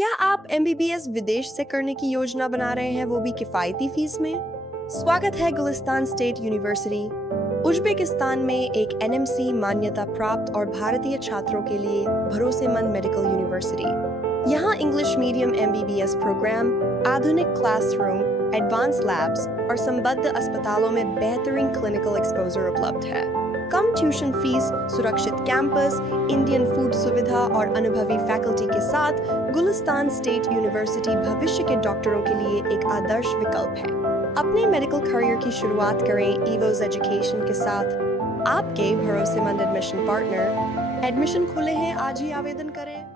क्या आप एमबीबीएस विदेश से करने की योजना बना रहे हैं, वो भी किफायती फीस में? स्वागत है गुलिस्तान स्टेट यूनिवर्सिटी, उज्बेकिस्तान में एक एनएमसी मान्यता प्राप्त और भारतीय छात्रों के लिए भरोसेमंद मेडिकल यूनिवर्सिटी। यहाँ इंग्लिश मीडियम एमबीबीएस प्रोग्राम, आधुनिक क्लासरूम, एडवांस लैब्स और संबद्ध अस्पतालों में बेहतरीन क्लिनिकल एक्सपोजर उपलब्ध है। कम ट्यूशन फीस, सुरक्षित कैंपस, इंडियन फूड सुविधा और अनुभवी फैकल्टी के साथ गुलिस्तान स्टेट यूनिवर्सिटी भविष्य के डॉक्टरों के लिए एक आदर्श विकल्प है। अपने मेडिकल करियर की शुरुआत करें ईवोज एजुकेशन के साथ, आपके भरोसेमंद एडमिशन पार्टनर। एडमिशन खुले हैं, आज ही आवेदन करें।